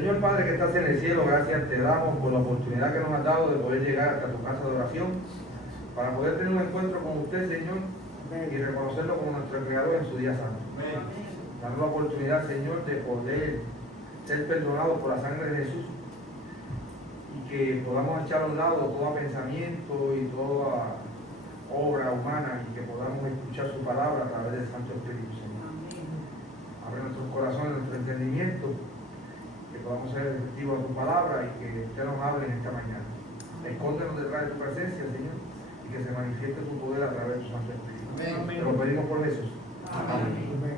Señor Padre que estás en el cielo, gracias te damos por la oportunidad que nos has dado de poder llegar hasta tu casa de oración, para poder tener un encuentro con usted, Señor, y reconocerlo como nuestro Creador en su día santo. Danos la oportunidad, Señor, de poder ser perdonados por la sangre de Jesús y que podamos echar a un lado todo pensamiento y toda obra humana y que podamos escuchar su palabra a través del Santo Espíritu, Señor. Abre nuestros corazones, nuestro entendimiento, que podamos ser efectivos a tu palabra y que usted nos hable en esta mañana. Escóndenos detrás de tu presencia, Señor, y que se manifieste tu poder a través de tu Santo Espíritu. Amén. Te lo pedimos por Jesús. Amén. Amén.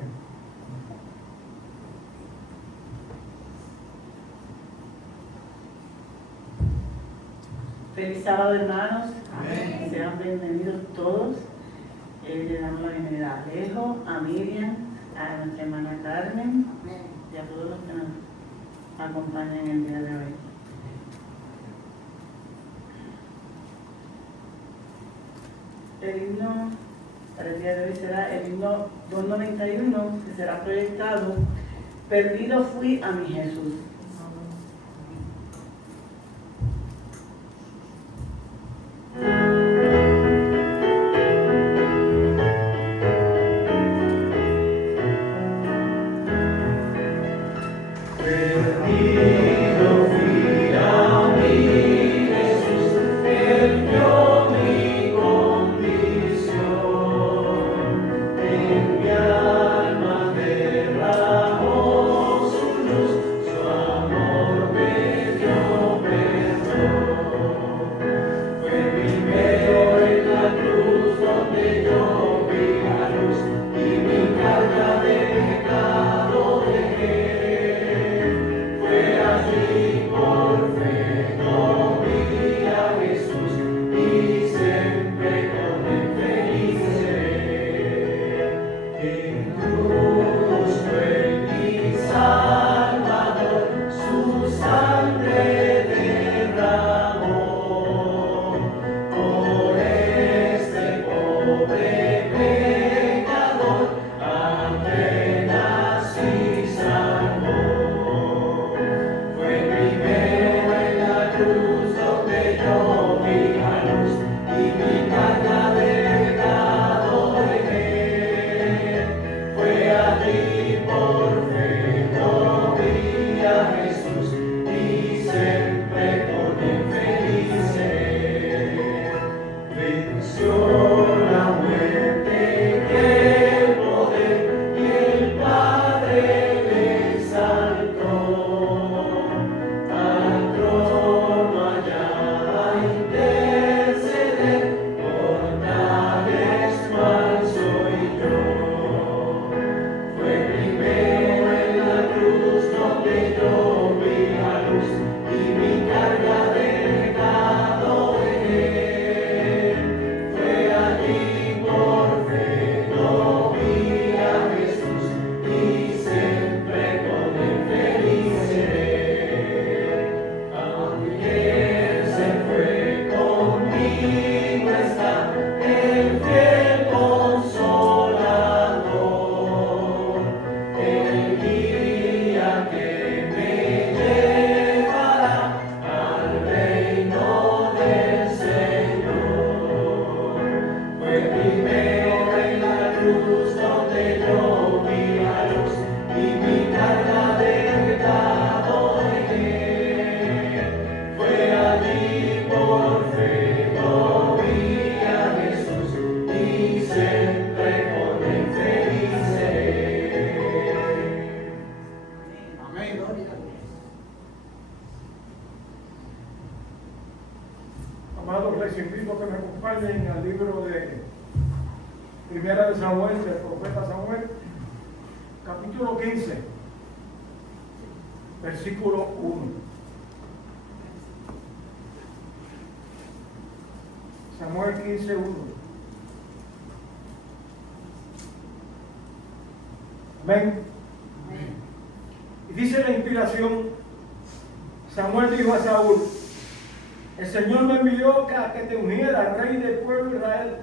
Feliz sábado, hermanos. Amén. Sean bienvenidos todos. Le damos la bienvenida a Alejo, a Miriam, a nuestra hermana Carmen y a todos los que nos acompañan el día de hoy. El himno para el día de hoy será el himno 291, que será proyectado: Perdido fui a mi Jesús. Fue Amén. Amados, les invito a que me acompañen al libro de Primera de Samuel, del profeta Samuel, capítulo 15, versículo 1. Samuel 15, 1. Amén. Y dice la inspiración, Samuel dijo a Saúl: el Señor me envió a que te ungiera rey del pueblo de Israel.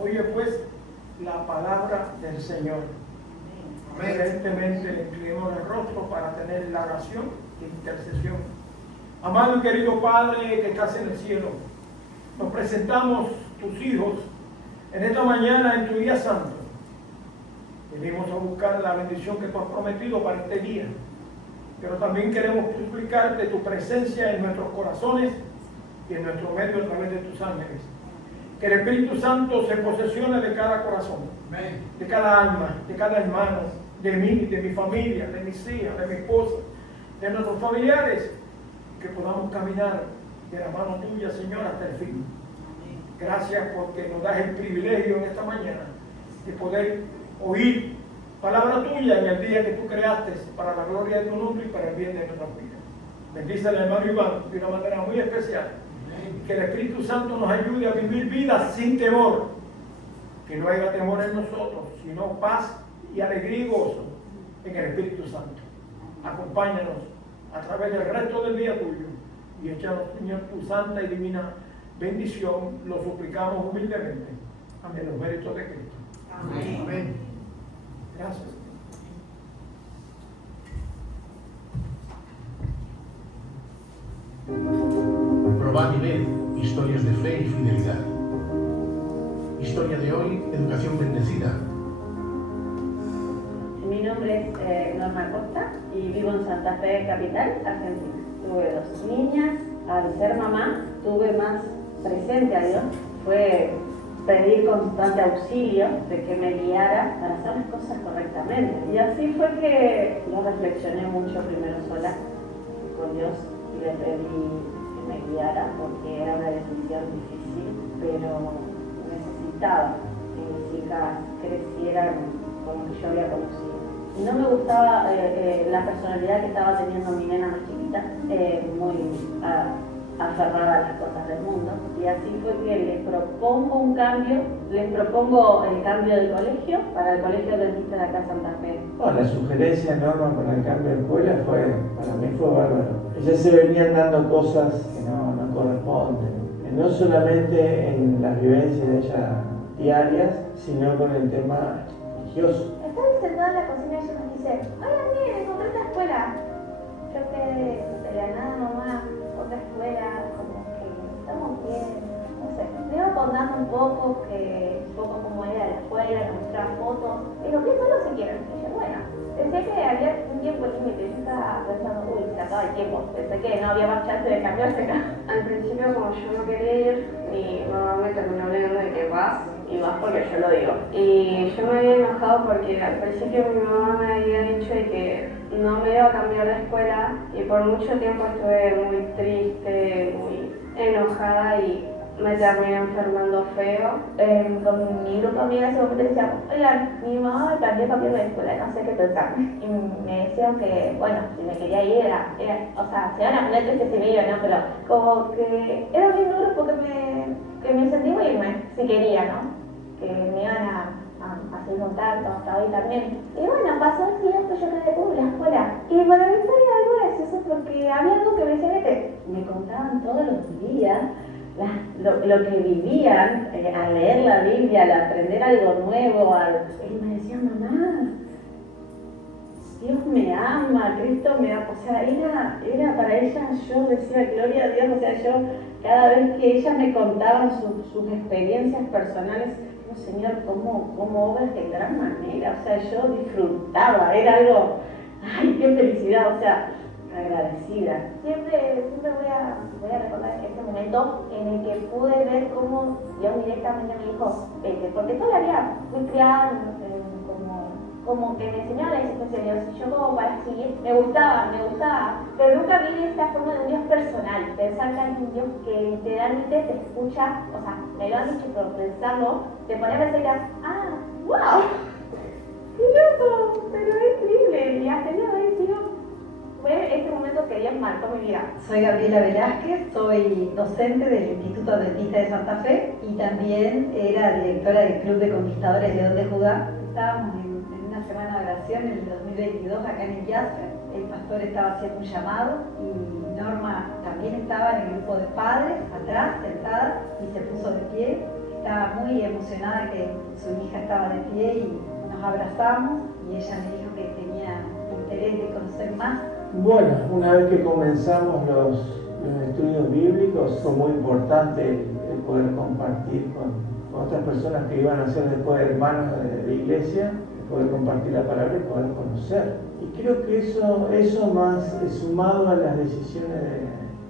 Oye pues la palabra del Señor. Evidentemente le inclinó el rostro para tener la oración e intercesión. Amado y querido Padre que estás en el cielo, nos presentamos tus hijos en esta mañana en tu día santo. Venimos a buscar la bendición que tú has prometido para este día, pero también queremos suplicarte tu presencia en nuestros corazones y en nuestro medio a través de tus ángeles. Que el Espíritu Santo se posesione de cada corazón, de cada alma, de cada hermano, de mí, de mi familia, de mis hijas, de mi esposa, de nuestros familiares, que podamos caminar de la mano tuya, Señor, hasta el fin. Gracias porque nos das el privilegio en esta mañana de poder oír palabra tuya en el día que tú creaste para la gloria de tu nombre y para el bien de nuestras vidas. Bendice al hermano Iván de una manera muy especial. Que el Espíritu Santo nos ayude a vivir vidas sin temor. Que no haya temor en nosotros, sino paz y alegría y gozo en el Espíritu Santo. Acompáñanos a través del resto del día tuyo y échanos, Señor, tu santa y divina bendición. Lo suplicamos humildemente ante los méritos de Cristo. Amén. Amén. Gracias. Probad y ved historias de fe y fidelidad. Historia de hoy, educación bendecida. Mi nombre es Norma Costa y vivo en Santa Fe, capital, Argentina. Tuve 2 niñas. Al ser mamá, tuve más presente a Dios. Fue pedir constante auxilio de que me guiara para hacer las cosas correctamente. Y así fue que lo reflexioné mucho primero sola con Dios y le pedí que me guiara porque era una decisión difícil, pero necesitaba que mis hijas crecieran como que yo había conocido. Y no me gustaba la personalidad que estaba teniendo mi nena más chiquita, muy aferrada a las cosas del mundo. Y así fue que les propongo el cambio del colegio para el colegio dentista de acá Santa Fe. Bueno, la sugerencia Norma con el cambio de escuela para mí fue bárbaro. Ya se venían dando cosas que no corresponden, no solamente en las vivencias de ella diarias, sino con el tema religioso. Estaba sentada en la cocina y ella me dice: hola, mire, encontré esta escuela. Yo quedé de la nada, mamá, otra escuela, como que estamos bien, no sé. Le iba contando un poco cómo era la escuela, me mostraba fotos. Digo, ¿qué solo se quieren? Y yo, bueno, pensé que había un tiempo límite. Yo estaba pensando, uy, se acaba el tiempo. Pensé que no había más chance de cambiarse acá. Al principio, como yo no quería ir, mi mamá me terminó hablando de que vas. Y vas porque yo lo digo. Y yo me había enojado porque al principio mi mamá me había dicho de que no me iba a cambiar de escuela y por mucho tiempo estuve muy triste, muy enojada y me terminé enfermando feo. Con mi grupo de amigas en momento decíamos: oigan, mi mamá me planteó cambiar de escuela, no sé qué pensar. Y me decían que, bueno, si me quería ir o sea, se van a poner tristes si me iba, ¿no? Pero como que era bien duro porque me sentí muy irme, si quería, ¿no? Que me iban a hacer contacto, hasta hoy también. Y bueno, pasó el tiempo, yo quedé en la escuela. Y para mí fue algo gracioso porque había algo que me decían que me contaban todos los días lo que vivían al leer la Biblia, al aprender algo nuevo, y me decían: mamá, Dios me ama, Cristo me ama. O sea, era para ellas, yo decía gloria a Dios. O sea, yo cada vez que ellas me contaban sus experiencias personales, Señor, cómo obras de gran manera. O sea, yo disfrutaba, era algo, ay, qué felicidad, o sea, agradecida. Siempre voy a recordar ese momento en el que pude ver cómo Dios directamente me dijo: vete, porque todavía fui criada como como que me enseñaba la existencia de Dios. Y yo como para seguir, me gustaba, pero nunca vi de esta forma de un Dios personal. Pensar que hay un Dios que literalmente te escucha, o sea, me lo han dicho, pero pensarlo, te pone a pensar que, wow, qué loco, pero es increíble. Y hasta el día de hoy fue este momento que Dios marcó mi vida. Soy Gabriela Velázquez, soy docente del Instituto Adventista de Santa Fe y también era directora del Club de Conquistadores León de Judá. Estábamos en una semana de oración en el 2022 acá en el Yasser. El pastor estaba haciendo un llamado y Norma también estaba en el grupo de padres, atrás, sentada, y se puso de pie. Estaba muy emocionada que su hija estaba de pie y nos abrazamos y ella me dijo que tenía interés de conocer más. Bueno, una vez que comenzamos los estudios bíblicos, fue muy importante el poder compartir con otras personas que iban a ser después hermanos de iglesia, poder compartir la palabra y poder conocer. Y creo que eso más sumado a las decisiones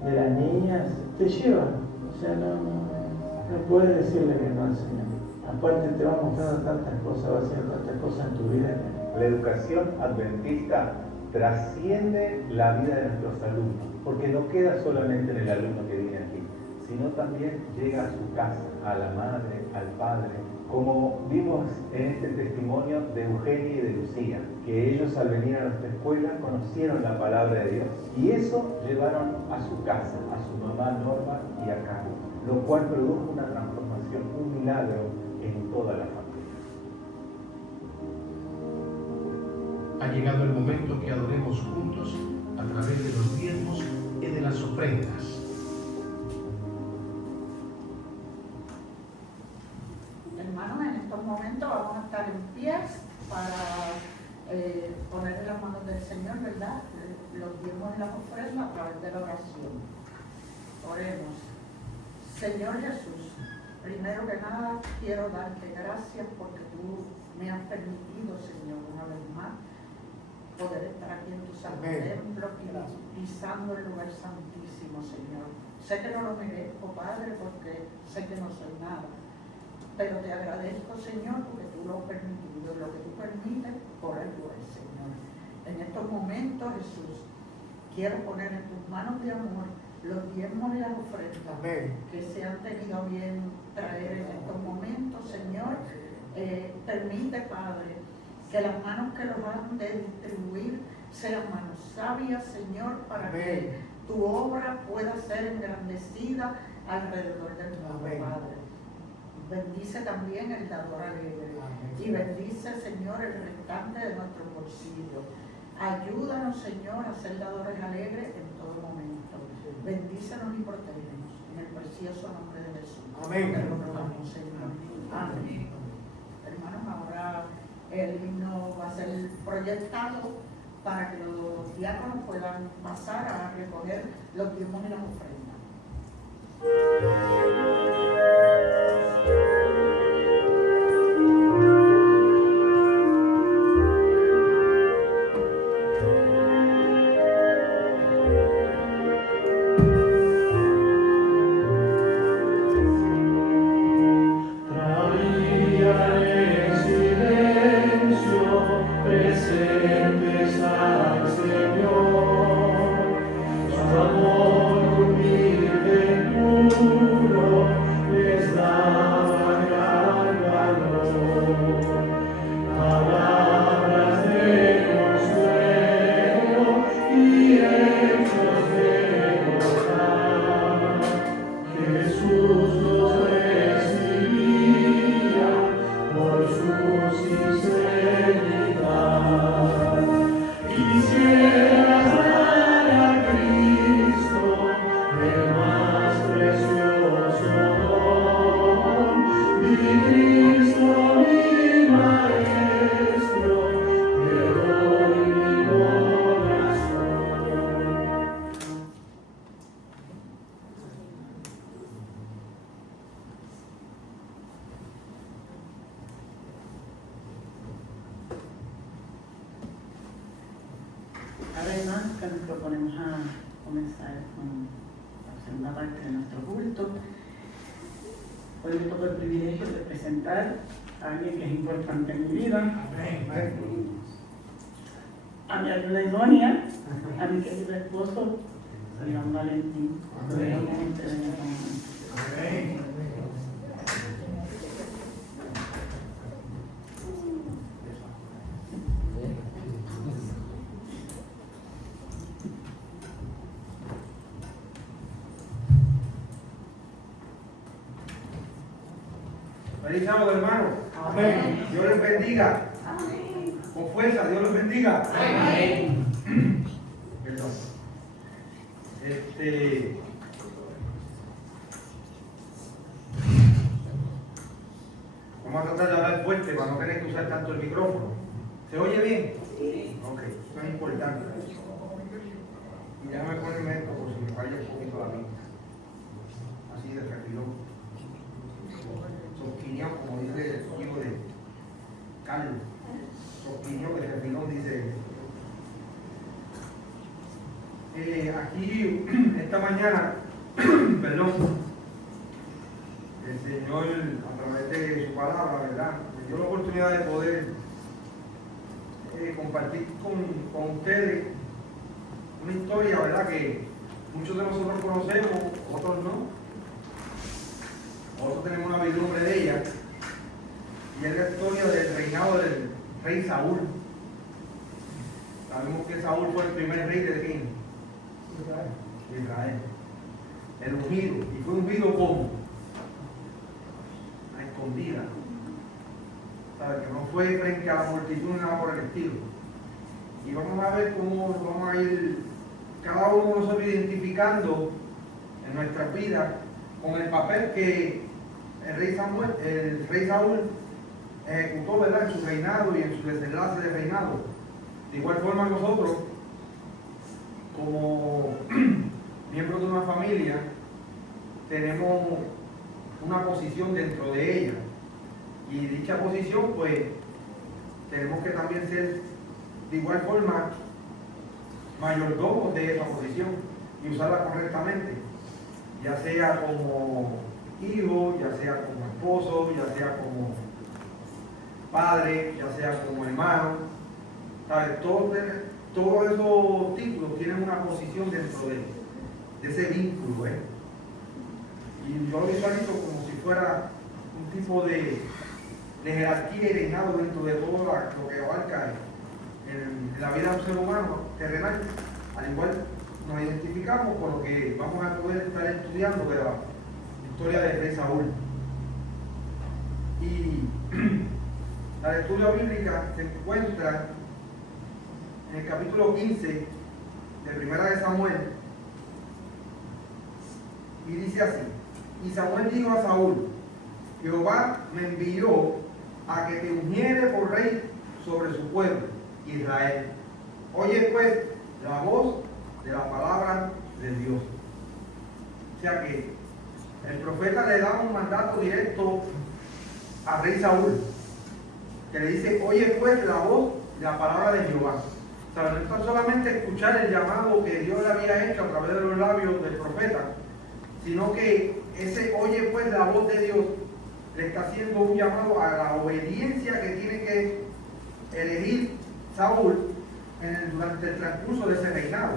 de las niñas, te llevan. O sea, no puedes decirle que no al Señor. Aparte te va mostrando tantas cosas, va haciendo tantas cosas en tu vida. La educación adventista trasciende la vida de nuestros alumnos, porque no queda solamente en el alumno que viene aquí, sino también llega a su casa, a la madre, al padre, como vimos en este testimonio de Eugenia y de Lucía, que ellos al venir a nuestra escuela conocieron la palabra de Dios y eso llevaron a su casa, a su mamá Norma y a Carlos, lo cual produjo una transformación, un milagro en toda la familia. Ha llegado el momento que adoremos juntos a través de los diezmos y de las ofrendas. Hermanos, en estos momentos vamos a estar en pies para poner en las manos del Señor, ¿verdad? Los diezmos y las ofrendas a través de la oración. Oremos. Señor Jesús, primero que nada quiero darte gracias porque tú me has permitido, Señor, una vez más, poder estar aquí en tu santo templo y pisando el lugar santísimo, Señor. Sé que no lo merezco, Padre, porque sé que no soy nada, pero te agradezco, Señor, porque tú lo has permitido. Lo que tú permites, por algo es, Señor. En estos momentos, Jesús, quiero poner en tus manos de amor los diezmos y las ofrendas que se han tenido bien traer en estos momentos, Señor. Permite, Padre, que las manos que los han de distribuir sean manos sabias, Señor, para que tu obra pueda ser engrandecida alrededor del mundo, Padre. Bendice también el dador alegre y bendice, Señor, el restante de nuestros bolsillos. Ayúdanos, Señor, a ser dadores alegres en todo momento. Bendícenos y protégenos en el precioso nombre de Jesús. Amén. Te lo rogamos, Señor. Amén. Hermanos, ahora el himno va a ser proyectado para que los diáconos puedan pasar a recoger los diezmos y las ofrendas. Además, que nos proponemos a comenzar con la segunda parte de nuestro culto. Hoy me tocó el privilegio de presentar a alguien que es importante en mi vida, a mi ayuda idónea, a mi querido esposo, Iván Valentín. Feliz sábado, hermano. Amén. Dios les bendiga. Con fuerza, Dios les bendiga. Amén. Perdón. Vamos a tratar de hablar fuerte para no tener que usar tanto el micrófono. ¿Se oye bien? Sí. Ok, eso es importante. Y déjame ponerme esto por si me falla un poquito la vista. Así de tranquilo. Sosquineo, como dice el hijo de Carlos. Sosquineo que se afiló, dice. Aquí, esta mañana, perdón, el Señor, a través de su palabra, ¿verdad?, me dio la oportunidad de poder compartir con ustedes una historia, ¿verdad?, que muchos de nosotros conocemos, otros no. Nosotros tenemos una vislumbre de ella, y es la historia del reinado del rey Saúl. Sabemos que Saúl fue el primer rey de quién? De Israel. El ungido. Y fue ungido como a escondida. ¿Sabe? Que no fue frente a la multitud ni nada por el estilo. Y vamos a ver cómo vamos a ir cada uno de nosotros identificando en nuestras vidas con el papel que el rey Saúl ejecutó, ¿verdad?, en su reinado y en su desenlace de reinado. De igual forma nosotros, como miembros de una familia, tenemos una posición dentro de ella. Y dicha posición, pues, tenemos que también ser de igual forma mayordomos de esa posición y usarla correctamente, ya sea como hijo, ya sea como esposo, ya sea como padre, ya sea como hermano, ¿sabes? Todos esos títulos tienen una posición dentro de ese vínculo, ¿eh? Y yo lo visualizo como si fuera un tipo de jerarquía y reinado dentro de todo lo que abarca en la vida de un ser humano terrenal. Al igual nos identificamos con lo que vamos a poder estar estudiando de la historia del rey Saúl. Y la lectura bíblica se encuentra en el capítulo 15 de Primera de Samuel, y dice así: y Samuel dijo a Saúl: Jehová me envió a que te ungiere por rey sobre su pueblo, Israel. Oye pues la voz de la palabra de Dios. O sea que el profeta le da un mandato directo al rey Saúl, que le dice: oye pues la voz de la palabra de Jehová. O sea, no está solamente escuchar el llamado que Dios le había hecho a través de los labios del profeta, sino que ese oye pues la voz de Dios le está haciendo un llamado a la obediencia que tiene que elegir Saúl durante el transcurso de ese reinado.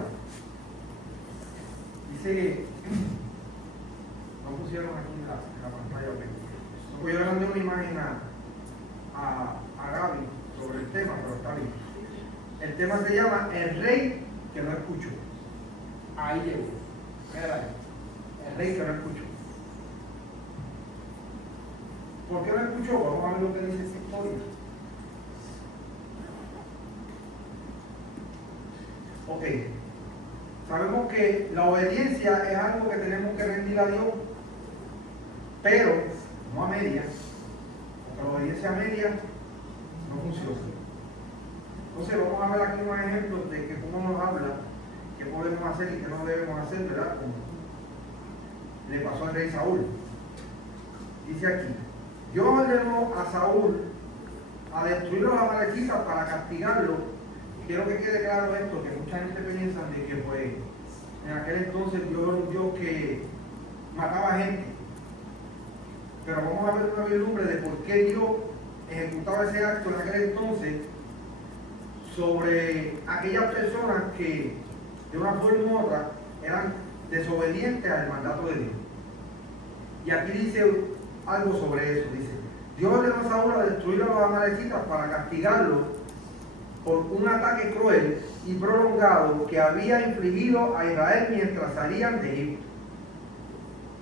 Dice que no pusieron aquí en la pantalla, no voy a darle una imagen a Gaby sobre el tema, pero está bien. El tema se llama El rey que no escuchó. Ahí llegó. Mira ahí. El rey que no escuchó. ¿Por qué no escuchó? Vamos a ver lo que dice esta historia. Ok. Sabemos que la obediencia es algo que tenemos que rendir a Dios, pero no a medias, porque la obediencia a medias no funciona. Entonces vamos a ver aquí unos ejemplos de que cómo nos habla, qué podemos hacer y qué no debemos hacer, ¿verdad? Como le pasó al rey Saúl. Dice aquí: Dios ordenó a Saúl a destruir los amalecitas para castigarlo. Y quiero que quede claro esto, que mucha gente piensa de que pues en aquel entonces Dios era un Dios que mataba gente. Pero vamos a ver una vislumbre de por qué Dios ejecutaba ese acto en aquel entonces sobre aquellas personas que de una forma u otra eran desobedientes al mandato de Dios. Y aquí dice algo sobre eso, dice: Dios ordenó a Saúl a destruir a los amalecitas para castigarlos por un ataque cruel y prolongado que había infligido a Israel mientras salían de Egipto.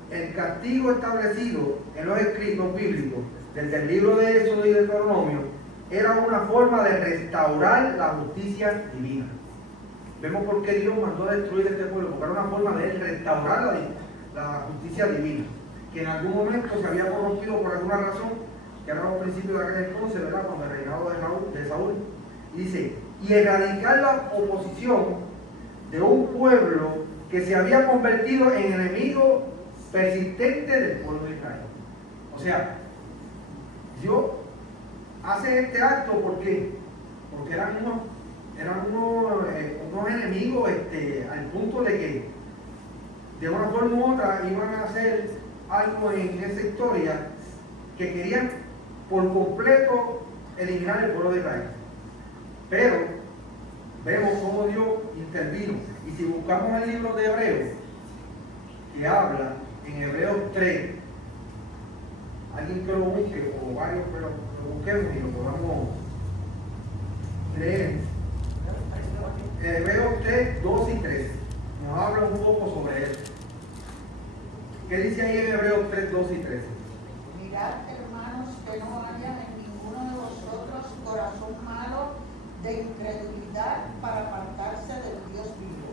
El castigo establecido en los escritos bíblicos desde el libro de Éxodo y Deuteronomio era una forma de restaurar la justicia divina. Vemos por qué Dios mandó a destruir este pueblo, porque era una forma de restaurar la justicia divina, que en algún momento se había corrompido por alguna razón, que era los principios de aquel entonces, ¿verdad?, con el reinado de Saúl. Y dice: y erradicar la oposición de un pueblo que se había convertido en enemigo persistente del pueblo de Israel. O sea, Dios hace este acto porque eran unos enemigos al punto de que de una forma u otra iban a hacer algo en esa historia que querían por completo eliminar el pueblo de Israel. Pero vemos cómo Dios intervino. Y si buscamos el libro de Hebreos, que habla en Hebreos 3, alguien que lo busque, o varios que lo busquemos y lo podamos leer. Hebreos 3, 2 y 3 nos habla un poco sobre eso. ¿Qué dice ahí en Hebreos 3, 2 y 3? Mirad, hermanos, que no haya en ninguno de vosotros corazón malo de incredulidad para apartarse del Dios vivo.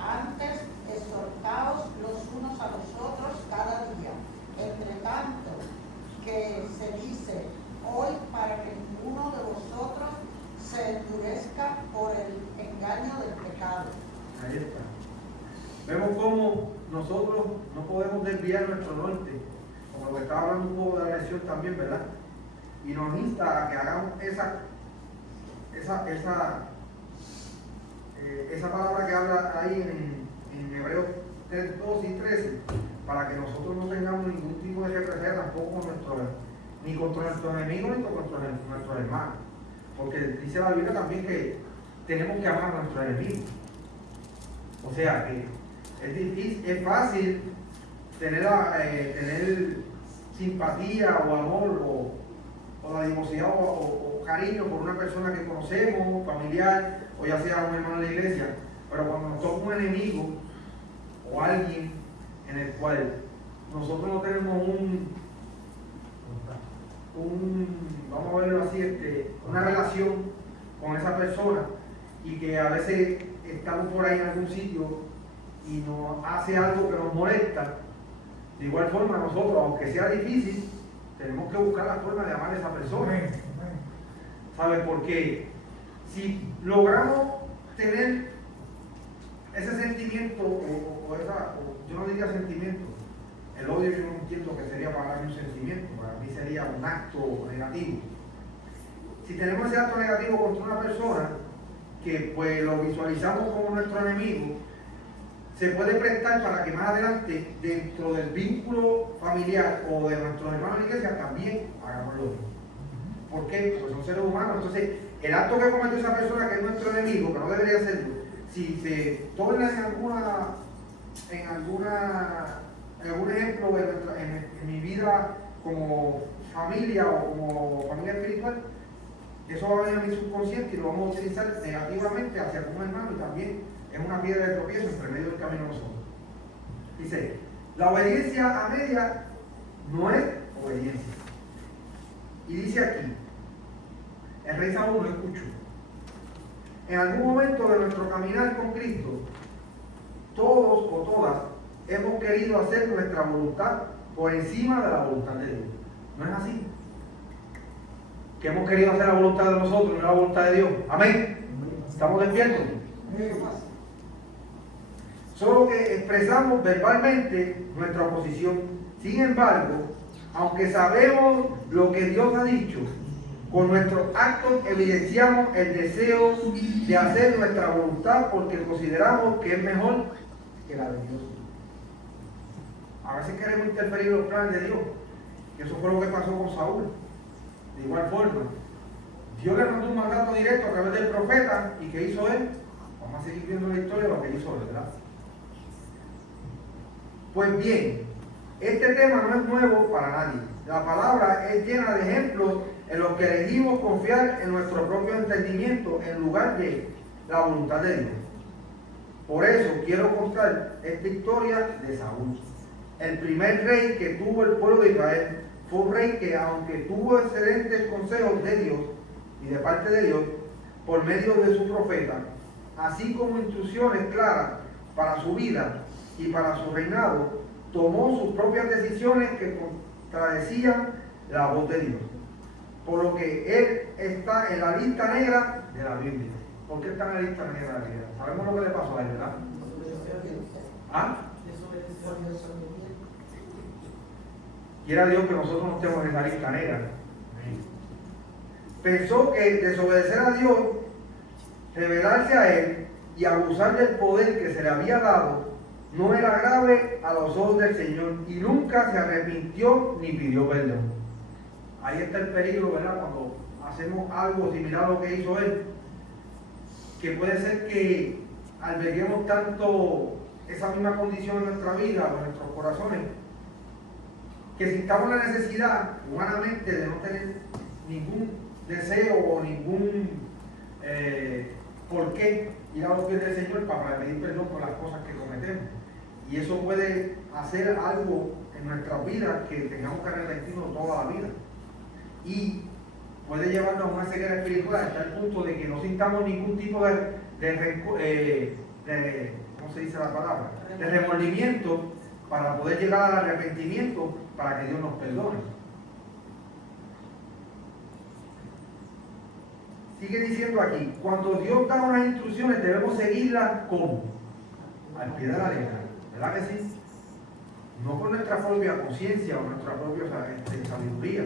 Antes, exhortaos los unos a los otros cada día, entre tanto que se dice hoy, para que ninguno de vosotros se endurezca por el engaño del pecado. Ahí está. Vemos cómo nosotros no podemos desviar nuestro norte, como lo que estaba hablando un poco de la lección también, ¿verdad? Y nos insta a que hagamos esa palabra que habla ahí en Hebreos 3, 2 y 13, para que nosotros no tengamos ningún tipo de represalia tampoco ni contra nuestros enemigos ni contra nuestros hermanos. Porque dice la Biblia también que tenemos que amar a nuestros enemigos. O sea que es difícil, es fácil tener simpatía o amor o la animosidad o cariño por una persona que conocemos, familiar, o ya sea un hermano de la iglesia, pero cuando nos toca un enemigo o alguien en el cual nosotros no tenemos vamos a verlo así, una relación con esa persona, y que a veces estamos por ahí en algún sitio y nos hace algo que nos molesta, de igual forma nosotros, aunque sea difícil, tenemos que buscar la forma de amar a esa persona. ¿Sabes? Porque si logramos tener ese sentimiento, yo no diría sentimiento, el odio yo no entiendo que sería para mí un sentimiento, para mí sería un acto negativo. Si tenemos ese acto negativo contra una persona, que pues lo visualizamos como nuestro enemigo, se puede prestar para que más adelante, dentro del vínculo familiar o de nuestros hermanos de la iglesia, también hagamos lo mismo. ¿Por qué? Porque son seres humanos. Entonces, el acto que cometió esa persona, que es nuestro enemigo, que no debería serlo, si se torna en algún ejemplo en mi vida como familia o como familia espiritual, eso va a venir a mi subconsciente y lo vamos a utilizar negativamente hacia un hermano, y también es una piedra de tropiezo entre medio del camino de nosotros. Dice: la obediencia a media no es obediencia. Y dice aquí, el rey Saúl lo escuchó. En algún momento de nuestro caminar con Cristo, todos o todas hemos querido hacer nuestra voluntad por encima de la voluntad de Dios. ¿No es así? Que hemos querido hacer la voluntad de nosotros, no la voluntad de Dios. Amén. ¿Estamos despiertos? Solo que expresamos verbalmente nuestra oposición. Sin embargo, aunque sabemos lo que Dios ha dicho, con nuestros actos evidenciamos el deseo de hacer nuestra voluntad porque consideramos que es mejor que la de Dios. A veces queremos interferir en los planes de Dios, que eso fue lo que pasó con Saúl. De igual forma, Dios le mandó un mandato directo a través del profeta, ¿y qué hizo él? Vamos a seguir viendo la historia de lo que hizo él, ¿verdad? Pues bien, este tema no es nuevo para nadie. La palabra es llena de ejemplos en los que elegimos confiar en nuestro propio entendimiento en lugar de la voluntad de Dios. Por eso quiero contar esta historia de Saúl, el primer rey que tuvo el pueblo de Israel. Fue un rey que, aunque tuvo excelentes consejos de Dios y de parte de Dios, por medio de su profeta, así como instrucciones claras para su vida y para su reinado, tomó sus propias decisiones que contradecían la voz de Dios. Por lo que él está en la lista negra de la Biblia. ¿Por qué está en la lista negra de la Biblia? Sabemos lo que le pasó a él, ¿verdad? ¿Ah? Quiera Dios que nosotros no estemos en esa lista negra. Pensó que desobedecer a Dios, rebelarse a Él y abusar del poder que se le había dado no era grave a los ojos del Señor y nunca se arrepintió ni pidió perdón. Ahí está el peligro, ¿verdad? Cuando hacemos algo similar a lo que hizo él, que puede ser que alberguemos tanto esa misma condición en nuestra vida o en nuestros corazones, que sintamos la necesidad humanamente de no tener ningún deseo o ningún por qué ir a los pies del Señor para pedir perdón por las cosas que cometemos. Y eso puede hacer algo en nuestras vidas que tengamos que arrepentirnos toda la vida. Y puede llevarnos a una ceguera espiritual hasta el punto de que no sintamos ningún tipo de ¿cómo se dice la palabra? De remordimiento para poder llegar al arrepentimiento para que Dios nos perdone. Sigue diciendo aquí, cuando Dios da unas instrucciones debemos seguirlas como al pie de la letra, ¿verdad que sí? No con nuestra propia conciencia o nuestra propia sabiduría,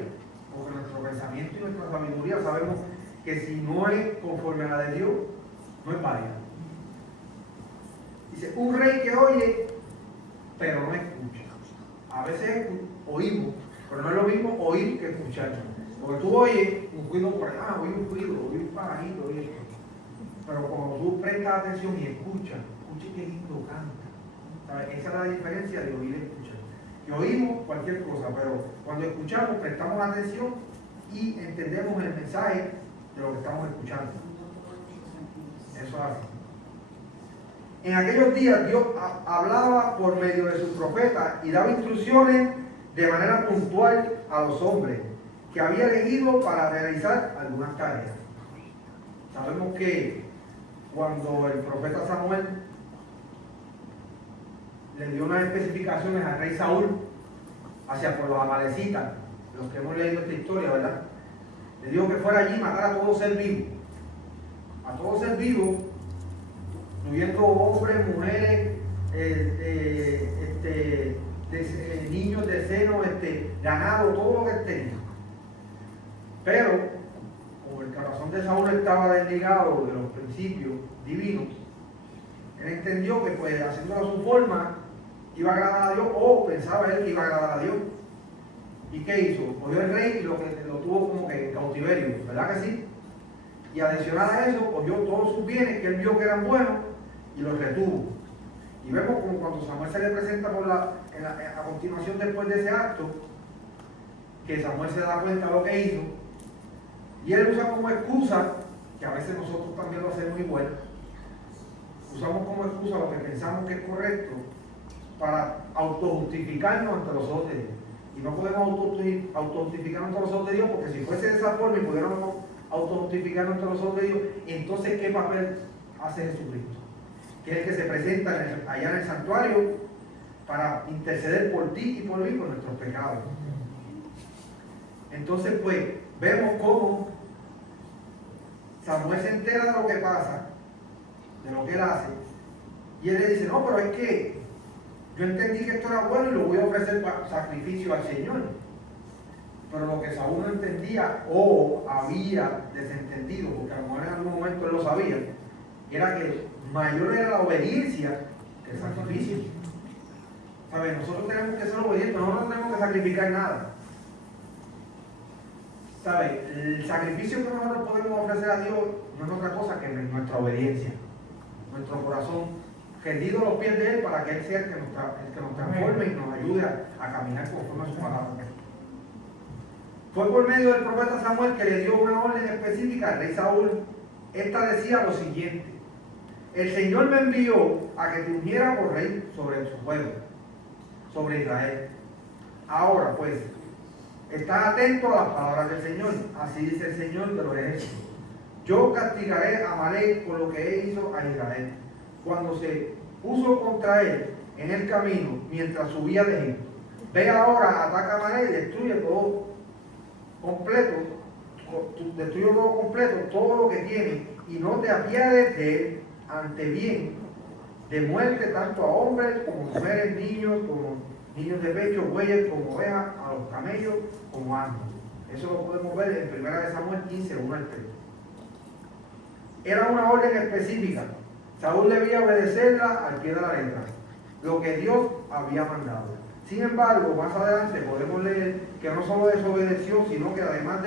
porque nuestro pensamiento y nuestra sabiduría sabemos que si no es conforme a la de Dios, no es válida. Dice, un rey que oye, pero no escucha. A veces oímos, pero no es lo mismo oír que escuchar. Porque tú oyes un ruido por allá, oí un pajarito, oí esto. Pero cuando tú prestas atención y escuchas qué lindo canta. ¿Sabes? Esa es la diferencia de oír y escuchar. Que oímos cualquier cosa, pero cuando escuchamos prestamos atención y entendemos el mensaje de lo que estamos escuchando. Eso es así. En aquellos días Dios hablaba por medio de sus profetas y daba instrucciones de manera puntual a los hombres que había elegido para realizar algunas tareas. Sabemos que cuando el profeta Samuel le dio unas especificaciones al rey Saúl hacia por los amalecitas, los que hemos leído esta historia, ¿verdad? Le dijo que fuera allí y matara a todo ser vivo. A todo ser vivo, incluyendo hombres, mujeres, niños de seno, ganado, todo lo que tenía. Pero, como el corazón de Saúl estaba desligado de los principios divinos, él entendió que pues haciéndolo a su forma iba a agradar a Dios, o pensaba él que iba a agradar a Dios. ¿Y qué hizo? Cogió el rey y lo tuvo como que en cautiverio, ¿verdad que sí? Y adicional a eso, cogió todos sus bienes que él vio que eran buenos y los retuvo. Y vemos como cuando Samuel se le presenta a continuación después de ese acto, que Samuel se da cuenta de lo que hizo, y él usa como excusa, que a veces nosotros también lo hacemos igual, usamos como excusa lo que pensamos que es correcto para autojustificarnos ante los ojos de Dios. Y no podemos autojustificarnos ante los ojos de Dios, porque si fuese de esa forma y pudiéramos autojustificarnos ante los ojos de Dios, entonces ¿qué papel hace Jesucristo? Que es el que se presenta allá en el santuario para interceder por ti y por mí por nuestros pecados. Entonces pues vemos cómo Samuel se entera de lo que pasa, de lo que él hace, y él le dice, no, pero es que yo entendí que esto era bueno y lo voy a ofrecer para sacrificio al Señor. Pero lo que Saúl no entendía o había desentendido, porque a lo mejor en algún momento él lo sabía, era que mayor era la obediencia que el sacrificio. ¿Sabes? Nosotros tenemos que ser obedientes, nosotros no tenemos que sacrificar nada. ¿Sabe? El sacrificio que nosotros podemos ofrecer a Dios no es otra cosa que nuestra obediencia, nuestro corazón rendido a los pies de Él para que Él sea el que nos transforme y nos ayude a caminar conforme a su palabra. Fue por medio del profeta Samuel que le dio una orden específica al rey Saúl. Esta decía lo siguiente: el Señor me envió a que te ungiera por rey sobre su pueblo, sobre Israel. Ahora pues, estás atento a las palabras del Señor. Así dice el Señor de los ejércitos: yo castigaré a Amalek por lo que hizo a Israel, cuando se puso contra él en el camino mientras subía de Egipto. Ve ahora, ataca a Amalek y destruye todo completo, todo lo que tiene, y no te apiades de él, ante bien de muerte tanto a hombres como mujeres, niños, como niños de pecho, bueyes, como ovejas, a los camellos, como asnos. Eso lo podemos ver en 1 Samuel 15, 1 al 3. Era una orden específica. Saúl debía obedecerla al pie de la letra, lo que Dios había mandado. Sin embargo, más adelante podemos leer que no solo desobedeció, sino que además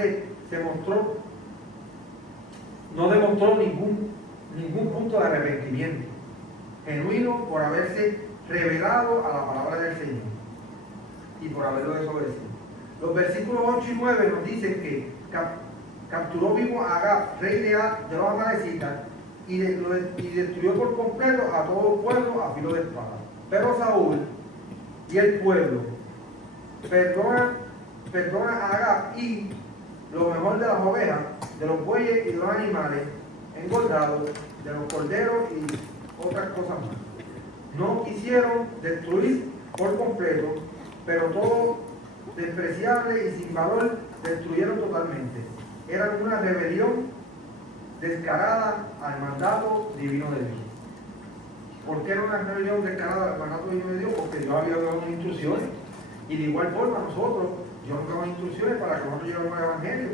no demostró ningún punto de arrepentimiento genuino por haberse rebelado a la palabra del Señor y por haberlo desobedecido. Los versículos 8 y 9 nos dicen que capturó vivo a Agag, rey de los amalecitas, y destruyó por completo a todo el pueblo a filo de espada. Pero Saúl y el pueblo perdona a Agag y lo mejor de las ovejas, de los bueyes y de los animales engordados, de los corderos y otras cosas más. No quisieron destruir por completo, pero todo despreciable y sin valor destruyeron totalmente. Eran una rebelión descarada al mandato divino de Dios. ¿Por qué era una rebelión descarada al mandato divino de Dios? Porque Dios había dado unas instrucciones, y de igual forma nosotros, Dios nos da instrucciones para que nosotros llevemos el Evangelio.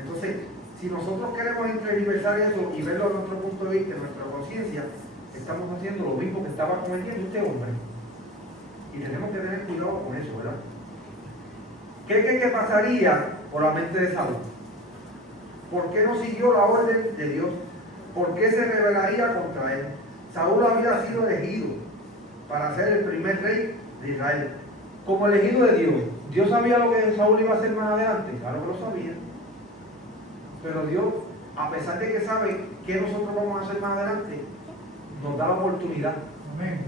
Entonces, si nosotros queremos interversar eso y verlo a nuestro punto de vista, en nuestra conciencia, estamos haciendo lo mismo que estaba cometiendo este hombre. Y tenemos que tener cuidado con eso, ¿verdad? ¿Qué pasaría por la mente de Saúl? ¿Por qué no siguió la orden de Dios? ¿Por qué se rebelaría contra él? Saúl había sido elegido para ser el primer rey de Israel. Como elegido de Dios. ¿Dios sabía lo que Saúl iba a hacer más adelante? Claro que lo sabía. Pero Dios, a pesar de que sabe qué nosotros vamos a hacer más adelante, nos da la oportunidad. Amén.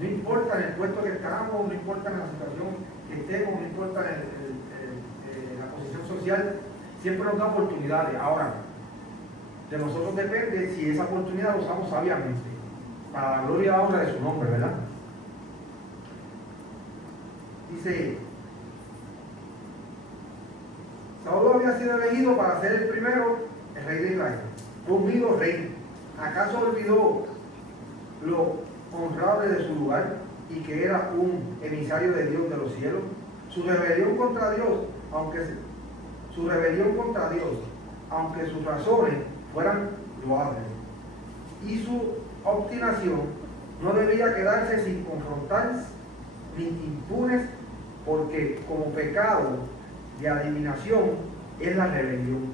No importa en el puesto que estamos, no importa en la situación que estemos, no importa en la posición social, siempre nos da oportunidades. Ahora, de nosotros depende si esa oportunidad la usamos sabiamente, para la gloria y la honra de su nombre, ¿verdad? Dice, Saúl había sido elegido para ser el primero, el rey de Israel. Fue ungido rey. ¿Acaso olvidó lo honrable de su lugar y que era un emisario de Dios de los cielos? Su rebelión contra Dios, aunque sus razones fueran loables, y su obstinación no debía quedarse sin confrontar ni impunes, porque como pecado de adivinación es la rebelión.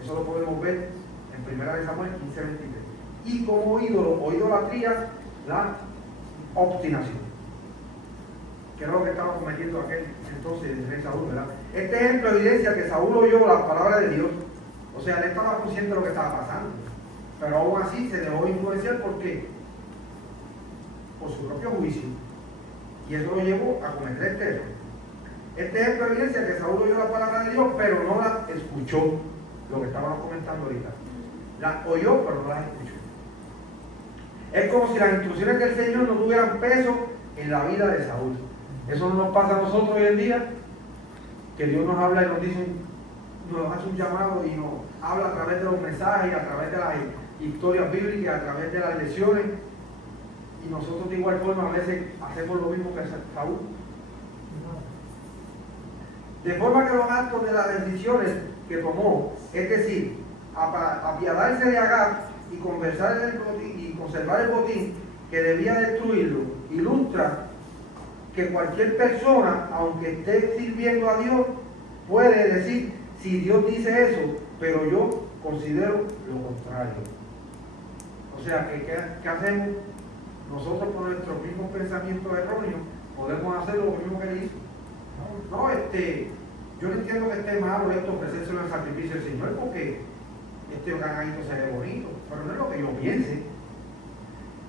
Eso lo podemos ver en 1 Samuel 15, 23. Y como ídolo o idolatría, la obstinación, que era lo que estaba cometiendo aquel entonces el rey Saúl, ¿verdad? Este ejemplo evidencia que Saúl oyó la palabra de Dios. O sea, él estaba consciente de lo que estaba pasando, pero aún así se dejó influenciar. ¿Por qué? Por su propio juicio, y eso lo llevó a cometer este error. Este ejemplo evidencia que Saúl oyó la palabra de Dios, pero no la escuchó. Lo que estábamos comentando ahorita, la oyó, pero no la escuchó. Es como si las instrucciones del Señor no tuvieran peso en la vida de Saúl. Eso no nos pasa a nosotros hoy en día, que Dios nos habla y nos dice, nos hace un llamado y nos habla a través de los mensajes, a través de las historias bíblicas, a través de las lecciones, y nosotros de igual forma a veces hacemos lo mismo que Saúl. De forma que los actos de las decisiones que tomó, es decir, apiadarse de Agag y conservar el botín que debía destruirlo, ilustra que cualquier persona, aunque esté sirviendo a Dios, puede decir, si Dios dice eso, pero yo considero lo contrario. O sea, ¿qué hacemos? Nosotros por nuestros mismos pensamientos erróneos podemos hacer lo mismo que él hizo. No, yo no entiendo que esté malo esto, ofrecérselo en sacrificio al Señor, porque este ganadito se ve bonito, pero no es lo que yo piense.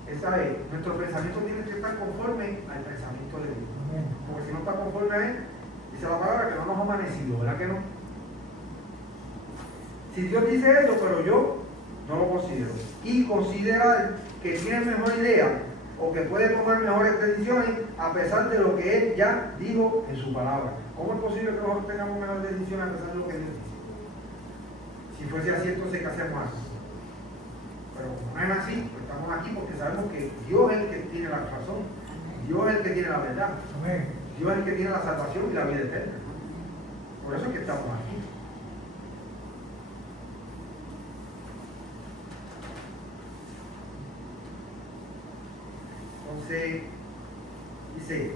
Esa es, nuestro pensamiento tiene que estar conforme al pensamiento de Dios. Porque si no está conforme a él, dice la palabra que no nos ha amanecido, ¿verdad que no? Si Dios dice eso, pero yo no lo considero. Y considerar que tiene mejor idea o que puede tomar mejores decisiones a pesar de lo que él ya dijo en su palabra. ¿Cómo es posible que nosotros tengamos mejores decisiones a pesar de lo que Dios dice? Si fuese así, entonces ¿qué hacemos así? Pero como no es así, pues estamos aquí porque sabemos que Dios es el que tiene la razón, Dios es el que tiene la verdad, Dios es el que tiene la salvación y la vida eterna. Por eso es que estamos aquí. Entonces, dice,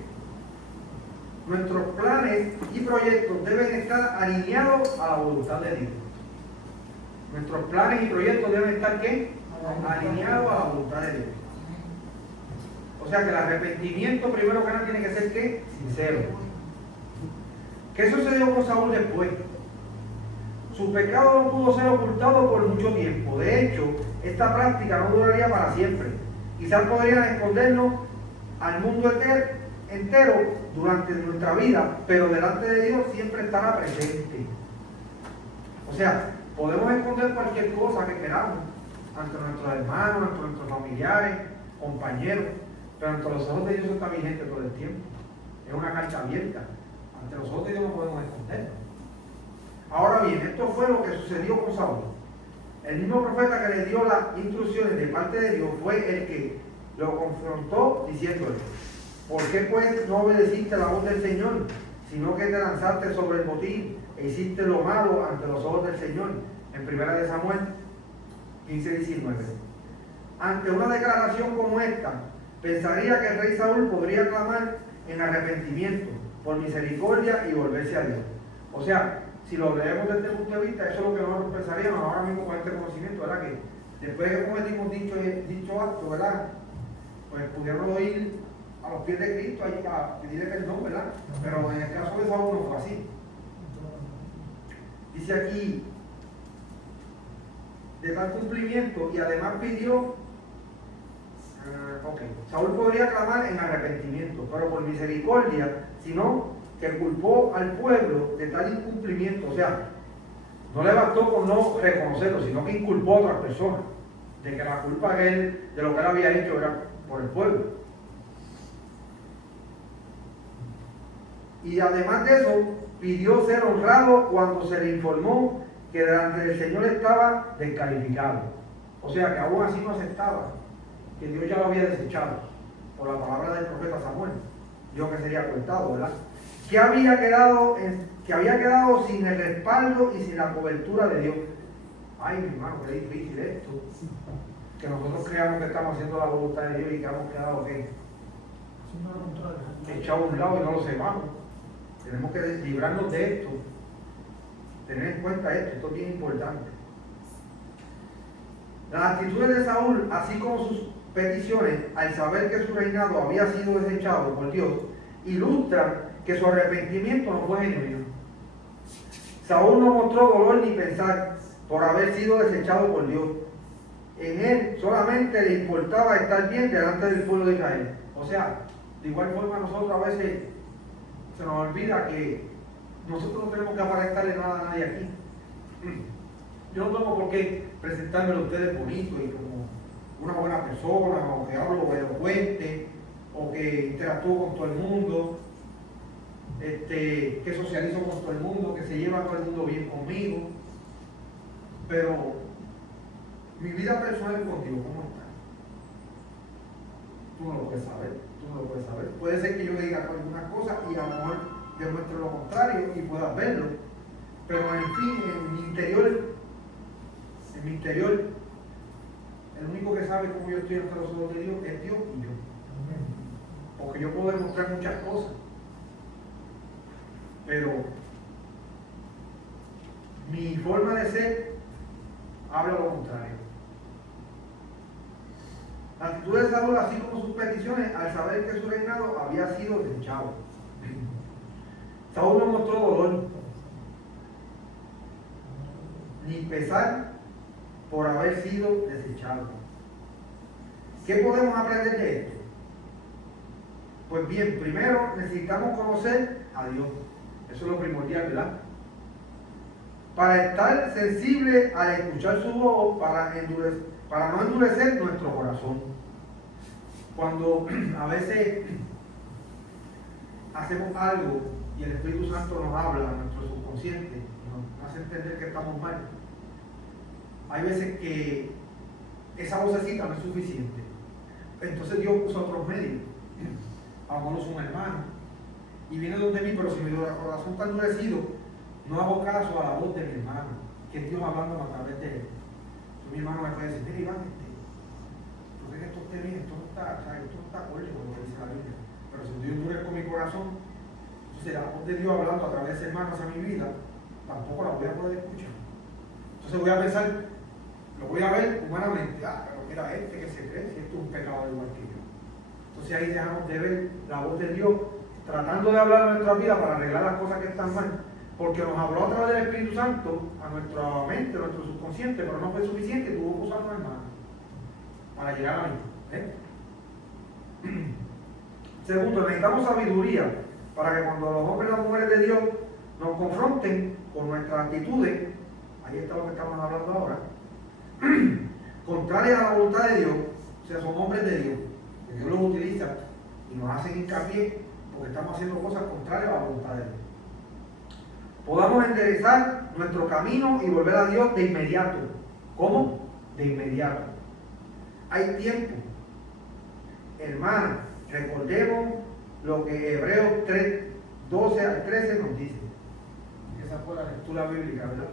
nuestros planes y proyectos deben estar alineados a la voluntad de Dios. Nuestros planes y proyectos deben estar, ¿qué? Alineados a la voluntad de Dios. O sea que el arrepentimiento, primero que nada, tiene que ser, ¿qué? Sincero. ¿Qué sucedió con Saúl después? Su pecado no pudo ser ocultado por mucho tiempo. De hecho, esta práctica no duraría para siempre. Quizás podrían escondernos al mundo entero durante nuestra vida, pero delante de Dios siempre estará presente. O sea, podemos esconder cualquier cosa que queramos ante nuestros hermanos, ante nuestros familiares, compañeros, pero ante los ojos de Dios está vigente todo el tiempo. Es una carta abierta. Ante los ojos de Dios no podemos escondernos. Ahora bien, esto fue lo que sucedió con Saúl. El mismo profeta que le dio las instrucciones de parte de Dios fue el que lo confrontó diciéndole: ¿por qué pues no obedeciste la voz del Señor, sino que te lanzaste sobre el botín e hiciste lo malo ante los ojos del Señor? En 1 de Samuel 15:19. Ante una declaración como esta, pensaría que el rey Saúl podría clamar en arrepentimiento, por misericordia y volverse a Dios. O sea, si lo leemos desde el punto de vista, eso es lo que nosotros pensaríamos ahora mismo con este conocimiento, ¿verdad? Que después de que cometimos dicho acto, ¿verdad? Pues pudiéramos ir a los pies de Cristo a pedirle perdón, ¿verdad? Pero en el caso de Saúl no fue así. Dice aquí, de tal cumplimiento, y además pidió, Saúl podría clamar en arrepentimiento, pero por misericordia, sino que culpó al pueblo de tal incumplimiento. O sea, no le bastó con no reconocerlo, sino que inculpó a otras personas de que la culpa de él, de lo que él había hecho, era por el pueblo. Y además de eso, pidió ser honrado cuando se le informó que delante del Señor estaba descalificado. O sea que aún así no aceptaba que Dios ya lo había desechado por la palabra del profeta Samuel. Dios que sería cortado, ¿verdad? Que había quedado sin el respaldo y sin la cobertura de Dios. Ay, mi hermano, qué difícil esto. Que nosotros creamos que estamos haciendo la voluntad de Dios y que hemos quedado, ¿qué? Echados a un lado y no lo sepamos. Tenemos que librarnos de esto. Tener en cuenta esto es bien importante. Las actitudes de Saúl, así como sus peticiones, al saber que su reinado había sido desechado por Dios, ilustran que su arrepentimiento no fue genuino. Saúl no mostró dolor ni pesar por haber sido desechado por Dios. En él solamente le importaba estar bien delante del pueblo de Israel. O sea, de igual forma nosotros a veces se nos olvida que nosotros no tenemos que aparentarle nada a nadie aquí. Yo no tengo por qué presentármelo a ustedes bonito y como una buena persona, o que hablo elocuente, o que interactúo con todo el mundo, que socializo con todo el mundo, que se lleva a todo el mundo bien conmigo. Pero mi vida personal contigo, ¿cómo está? Tú no lo puedes saber, Puede ser que yo diga algunas cosas y a lo mejor demuestre lo contrario y puedas verlo. Pero en fin, en mi interior, el único que sabe cómo yo estoy ante los ojos de Dios es Dios y yo. Porque yo puedo demostrar muchas cosas, pero mi forma de ser habla lo contrario. La actitud de Saúl, así como sus peticiones, al saber que su reinado había sido desechado. Saúl no mostró dolor ni pesar por haber sido desechado. ¿Qué podemos aprender de esto? Pues bien, primero necesitamos conocer a Dios. Eso es lo primordial, ¿verdad? Para estar sensible al escuchar su voz, para no endurecer nuestro corazón. Cuando a veces hacemos algo y el Espíritu Santo nos habla a nuestro subconsciente, nos hace entender que estamos mal, hay veces que esa vocecita no es suficiente. Entonces Dios usa otros medios. A lo mejor usa un hermano y viene donde mí, pero si mi corazón está endurecido, no hago caso a la voz de mi hermano, que es Dios hablando a través de él. Entonces mi hermano me puede decir: mira, Iván, ¿tú crees que esto esté bien? Esto no está acorde con lo que dice la Biblia. Pero si Dios endurezco mi corazón, entonces la voz de Dios hablando a través de hermanos a mi vida, tampoco la voy a poder escuchar. Entonces voy a pensar, lo voy a ver humanamente: pero mira que se cree, si esto es un pecado igual que yo. Entonces ahí dejamos de ver la voz de Dios tratando de hablar en nuestra vida para arreglar las cosas que están mal, porque nos habló a través del Espíritu Santo a nuestra mente, a nuestro subconsciente, pero no fue suficiente, tuvo que usarnos hermanos para llegar a mí. Segundo, necesitamos sabiduría para que cuando los hombres y las mujeres de Dios nos confronten con nuestras actitudes, ahí está lo que estamos hablando ahora, contrarias a la voluntad de Dios, o sea, son hombres de Dios, que Dios los utiliza y nos hacen hincapié porque estamos haciendo cosas contrarias a la voluntad de Dios. Podamos enderezar nuestro camino y volver a Dios de inmediato. ¿Cómo? De inmediato. Hay tiempo. Hermanos, recordemos lo que Hebreos 3, 12 al 13 nos dice. Esa fue la lectura bíblica, ¿verdad?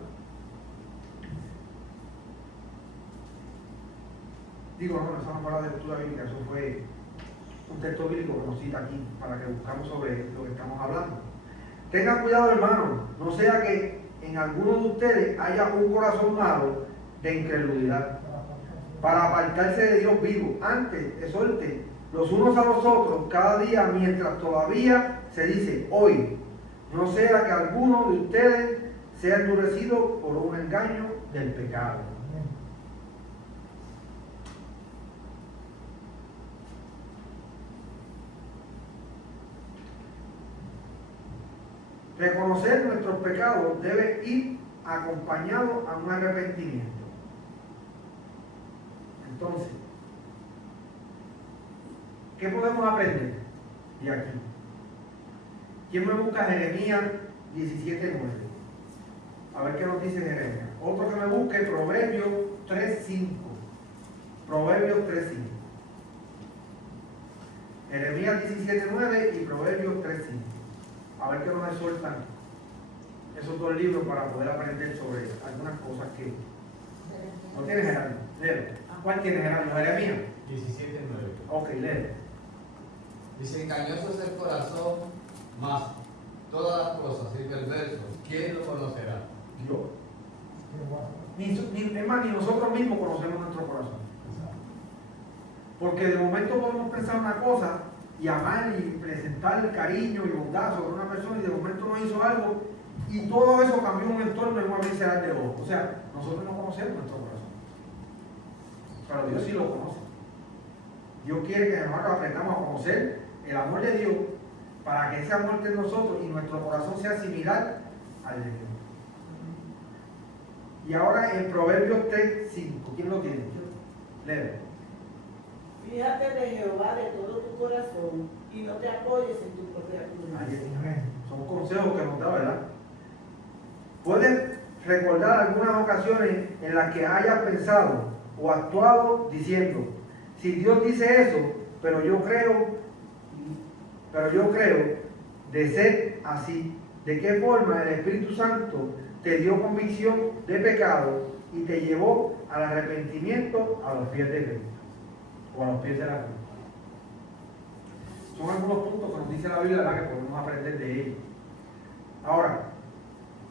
Digo, no, esa no fue la lectura bíblica, eso fue un texto bíblico que nos cita aquí para que buscamos sobre lo que estamos hablando. Tengan cuidado, hermanos, no sea que en alguno de ustedes haya un corazón malo de incredulidad, para apartarse de Dios vivo. Antes, exhorten los unos a los otros cada día mientras todavía se dice hoy, no sea que alguno de ustedes sea endurecido por un engaño del pecado. Reconocer nuestros pecados debe ir acompañado a un arrepentimiento. Entonces, ¿qué podemos aprender de aquí? ¿Quién me busca? Jeremías 17:9. A ver qué nos dice Jeremías. Otro que me busque, Proverbios 3:5. Proverbios 3:5. Jeremías 17:9 y Proverbios 3:5. A ver qué nos exhortan esos dos libros para poder aprender sobre algunas cosas que... ¿No tienes, Gerardo? Léelo. ¿Cuál tienes, Gerardo? Jeremías 17:9. Ok, léelo. Dice: engañoso es el corazón, más todas las cosas y perversos, ¿quién lo conocerá? Dios. Es más, ni nosotros mismos conocemos nuestro corazón. Porque de momento podemos pensar una cosa y amar y presentar el cariño y bondad sobre una persona, y de momento nos hizo algo y todo eso cambió un entorno en una visceral de ojos. O sea, nosotros no conocemos nuestro corazón, pero Dios sí lo conoce. Dios quiere que nosotros aprendamos a conocer el amor de Dios para que ese amor de nosotros y nuestro corazón sea similar al de Dios. Y ahora en Proverbios 3:5, ¿quién lo tiene? Léelo. Fíjate de Jehová de todo tu corazón y no te apoyes en tu propia prudencia. Son consejos que nos da, ¿verdad? Puedes recordar algunas ocasiones en las que hayas pensado o actuado diciendo: si Dios dice eso, pero yo creo de ser así. ¿De qué forma el Espíritu Santo te dio convicción de pecado y te llevó al arrepentimiento a los pies de Cristo o a los pies de la cruz? Son algunos puntos que nos dice la Biblia, ¿verdad?, que podemos aprender de ellos. Ahora,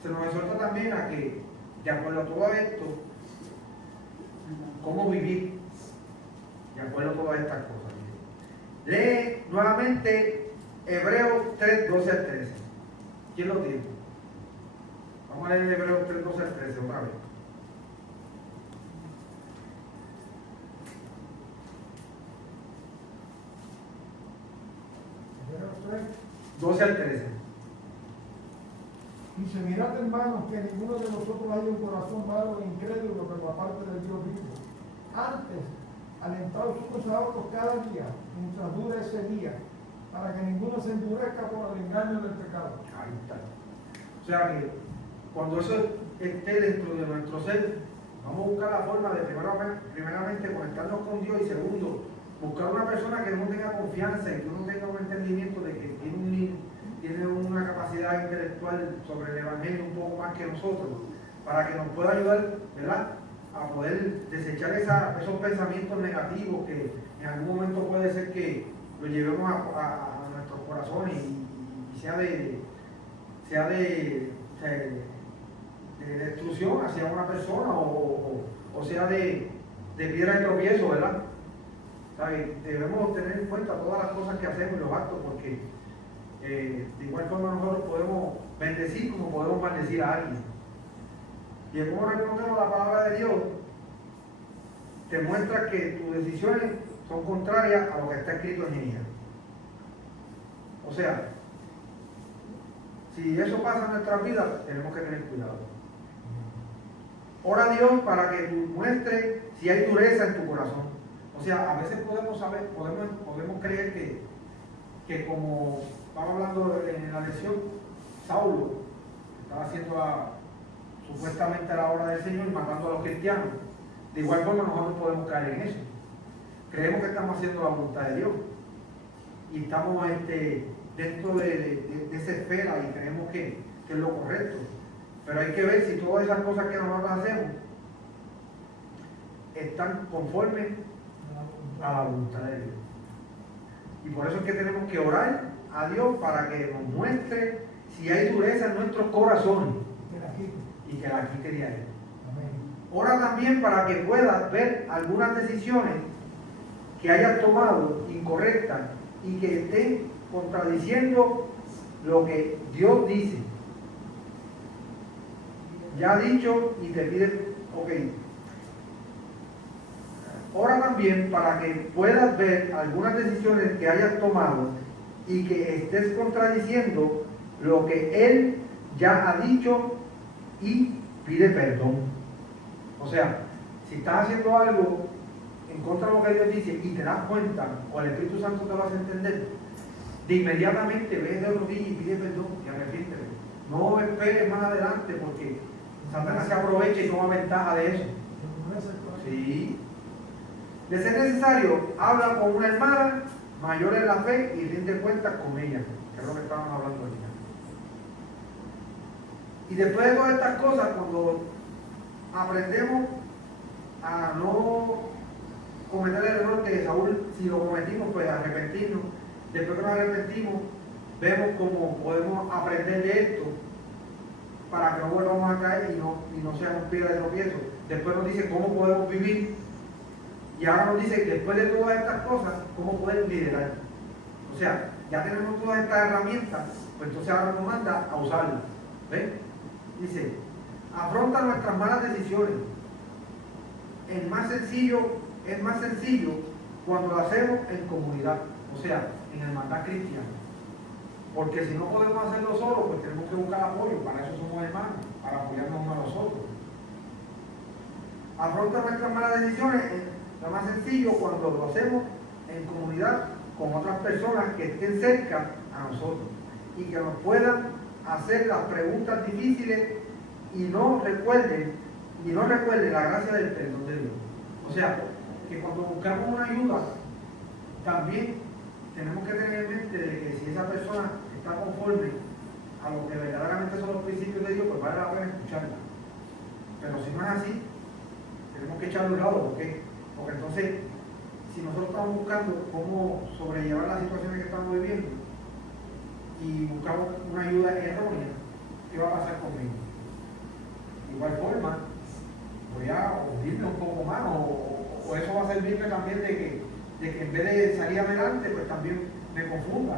se nos exhorta también a que de acuerdo a todo esto, cómo vivir de acuerdo a todas estas cosas. Lee nuevamente Hebreos 3, 12 al 13. ¿Quién lo tiene? Vamos a leer Hebreos 3, 12 al 13 otra vez. Hebreos 3. 12 al 13. Dice, mirad hermanos, que ninguno de nosotros haya un corazón malo e incrédulo por la parte del Dios vivo. Antes, alentaos unos a otros cada día, mientras dure ese día, para que ninguno se endurezca por el engaño del pecado. Ahí está. O sea que cuando eso esté dentro de nuestro ser, vamos a buscar la forma de primeramente conectarnos con Dios y segundo, buscar una persona que no tenga confianza y que no tenga un entendimiento de que tiene una capacidad intelectual sobre el Evangelio un poco más que nosotros, para que nos pueda ayudar, ¿verdad?, a poder desechar esos pensamientos negativos que en algún momento puede ser que lo llevemos a nuestros corazones y sea de destrucción hacia una persona o sea de piedra de tropiezo, ¿verdad? ¿Sabe? Debemos tener en cuenta todas las cosas que hacemos y los actos, porque de igual forma nosotros podemos bendecir como podemos maldecir a alguien. Y el cómo reconocemos la palabra de Dios te muestra que tus decisiones son contrarias a lo que está escrito en ella. O sea, si eso pasa en nuestras vidas, tenemos que tener cuidado. Ora a Dios para que muestre si hay dureza en tu corazón. O sea, a veces podemos creer que como estaba hablando en la lección, Saulo estaba haciendo supuestamente la obra del Señor y matando a los cristianos. De igual forma nosotros podemos caer en eso. Creemos que estamos haciendo la voluntad de Dios y estamos dentro de esa esfera y creemos que es lo correcto. Pero hay que ver si todas esas cosas que nosotros hacemos están conformes a la voluntad de Dios. Y por eso es que tenemos que orar a Dios para que nos muestre si hay dureza en nuestros corazones y que la quite de ahí. Ora también para que puedas ver algunas decisiones que hayas tomado incorrectas y que estén contradiciendo lo que Dios dice. Ya ha dicho y te pide, ok. Ora también para que puedas ver algunas decisiones que hayas tomado y que estés contradiciendo lo que Él ya ha dicho y pide perdón. O sea, si estás haciendo algo en contra de lo que Dios dice y te das cuenta, o el Espíritu Santo te lo hace entender, de inmediatamente ves de rodillas y pide perdón y arrepiéntete. No esperes más adelante porque Satanás se aprovecha y toma ventaja de eso. Sí. De ser necesario, habla con una hermana mayor en la fe y rinde cuentas con ella, que es lo que estábamos hablando ahorita. Y después de todas estas cosas, cuando aprendemos a no cometer el error que Saúl, si lo cometimos, pues arrepentirnos. Después que nos arrepentimos, vemos cómo podemos aprender de esto para que no volvamos a caer y no seamos piedra de tropiezo. Después nos dice cómo podemos vivir y ahora nos dice, después de todas estas cosas, cómo poder liderar. O sea, ya tenemos todas estas herramientas, pues entonces ahora nos manda a usarlas. ¿Ven? Dice, afronta nuestras malas decisiones. Es más sencillo cuando lo hacemos en comunidad, o sea, en hermandad cristiana. Porque si no podemos hacerlo solo, pues tenemos que buscar apoyo, para eso somos hermanos, para apoyarnos unos a los otros. Afronta nuestras malas decisiones, es más sencillo cuando lo hacemos en comunidad con otras personas que estén cerca a nosotros y que nos puedan hacer las preguntas difíciles y no recuerden la gracia del perdón de Dios. O sea, que cuando buscamos una ayuda, también tenemos que tener en mente de que si esa persona está conforme a lo que verdaderamente son los principios de Dios, pues vale la pena escucharla. Pero si no es así, tenemos que echarlo a un lado, porque entonces, si nosotros estamos buscando cómo sobrellevar las situaciones que estamos viviendo y buscamos una ayuda errónea, ¿qué va a pasar conmigo? igual forma, voy a hundirme un poco más, o eso va a servirme también de que en vez de salir adelante, pues también me confunda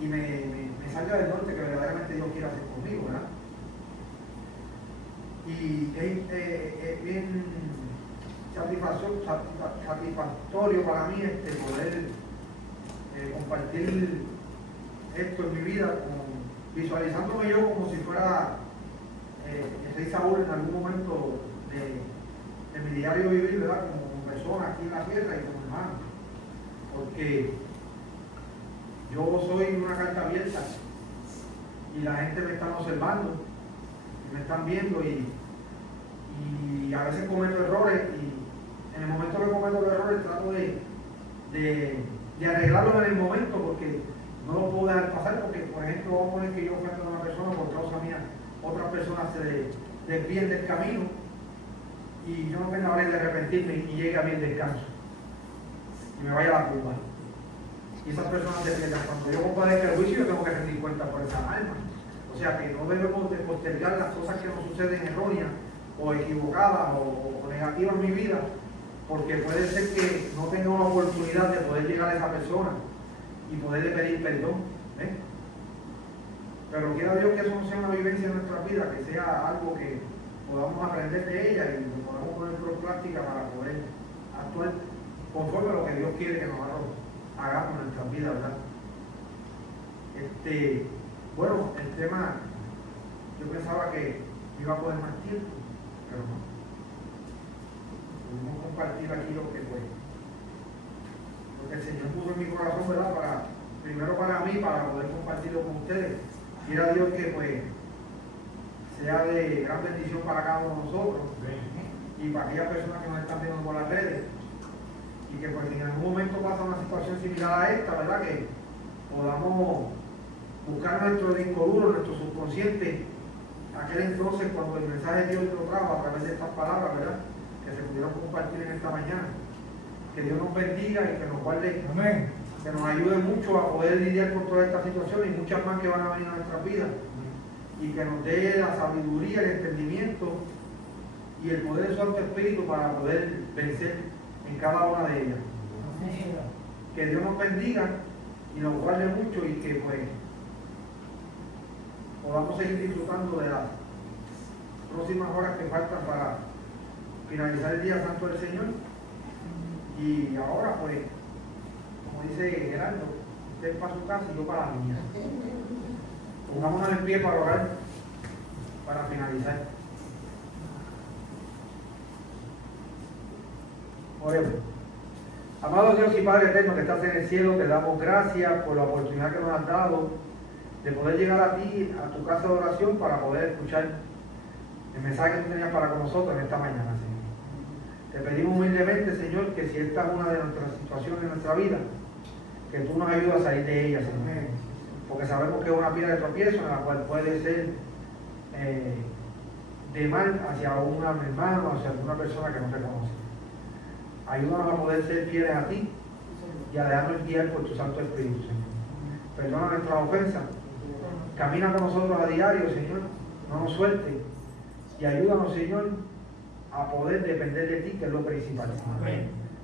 y me salga del norte que verdaderamente Dios quiere hacer conmigo, ¿verdad? Y es bien satisfactorio para mí poder compartir esto en mi vida, visualizándome yo como si fuera el rey Saúl en algún momento de mi diario vivir, ¿verdad? Como persona aquí en la tierra y como hermano, porque yo soy una carta abierta y la gente me está observando y me están viendo y a veces cometo errores y en el momento que cometo los errores trato de arreglarlos en el momento porque no lo puedo dejar pasar porque, por ejemplo, vamos a poner que yo ofendo a una persona por causa mía, otras personas se desvíen del camino y yo no tengo la hora de arrepentirme y llegue a mi descanso y me vaya a la tumba. Y esas personas se pierden. Cuando yo compadezca el juicio, yo tengo que rendir cuenta por esa alma. O sea que no debemos de postergar las cosas que nos suceden erróneas o equivocadas o negativas en mi vida, porque puede ser que no tenga una oportunidad de poder llegar a esa persona y poderle pedir perdón. Pero quiera Dios que eso no sea una vivencia en nuestra vida, que sea algo que podamos aprender de ella y lo podamos poner por práctica para poder actuar conforme a lo que Dios quiere que nosotros hagamos en nuestras vidas, ¿verdad? Bueno, el tema, yo pensaba que iba a poder más tiempo, pero no. Pudimos compartir aquí lo que el Señor puso en mi corazón, ¿verdad? Primero para mí, para poder compartirlo con ustedes. Quiera Dios que pues sea de gran bendición para cada uno de nosotros y para aquellas personas que nos están viendo por las redes. Y que pues si en algún momento pasa una situación similar a esta, ¿verdad? Que podamos buscar nuestro disco duro, nuestro subconsciente, aquel entonces cuando el mensaje de Dios lo trajo a través de estas palabras, ¿verdad? Que se pudieron compartir en esta mañana. Que Dios nos bendiga y que nos guarde. Amén. Que nos ayude mucho a poder lidiar con toda esta situación y muchas más que van a venir a nuestras vidas. Y que nos dé la sabiduría, el entendimiento y el poder de su Santo Espíritu para poder vencer en cada una de ellas. Que Dios nos bendiga y nos guarde mucho y que pues podamos seguir disfrutando de las próximas horas que faltan para finalizar el día santo del Señor. Y ahora pues, como dice Gerardo, usted para su casa y yo para la mía. Pongámonos en pie para orar, para finalizar. Oremos. Amado Dios y Padre eterno que estás en el cielo, te damos gracias por la oportunidad que nos has dado de poder llegar a ti, a tu casa de oración, para poder escuchar el mensaje que tú tenías para con nosotros en esta mañana, Señor. Te pedimos humildemente, Señor, que si esta es una de nuestras situaciones en nuestra vida, que tú nos ayudes a salir de ella, Señor. Porque sabemos que es una piedra de tropiezo en la cual puede ser de mal hacia un hermano, hacia alguna persona que no te conoce. Ayúdanos a poder ser fieles a ti y a dejarnos guiar por tu Santo Espíritu, Señor. Perdona nuestras ofensas. Camina con nosotros a diario, Señor. No nos suelte. Y ayúdanos, Señor, a poder depender de ti, que es lo principal, Señor.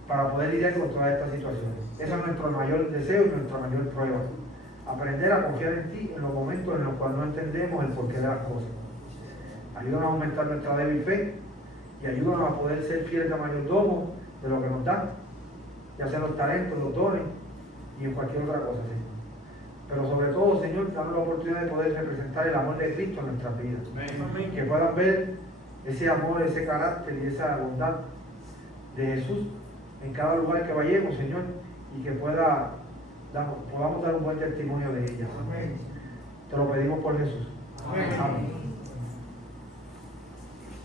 Para poder lidiar con todas estas situaciones. Ese es nuestro mayor deseo y nuestra mayor prueba. Aprender a confiar en ti en los momentos en los cuales no entendemos el porqué de las cosas. Ayúdanos a aumentar nuestra débil fe y ayúdanos a poder ser fieles de mayordomo de lo que nos dan, ya sea los talentos, los dones y en cualquier otra cosa, Señor. Pero sobre todo, Señor, dame la oportunidad de poder representar el amor de Cristo en nuestras vidas. Amén. Que puedan ver ese amor, ese carácter y esa bondad de Jesús en cada lugar que vayamos, Señor, y que podamos dar un buen testimonio de ella. Amén. Te lo pedimos por Jesús. Amén. Amén.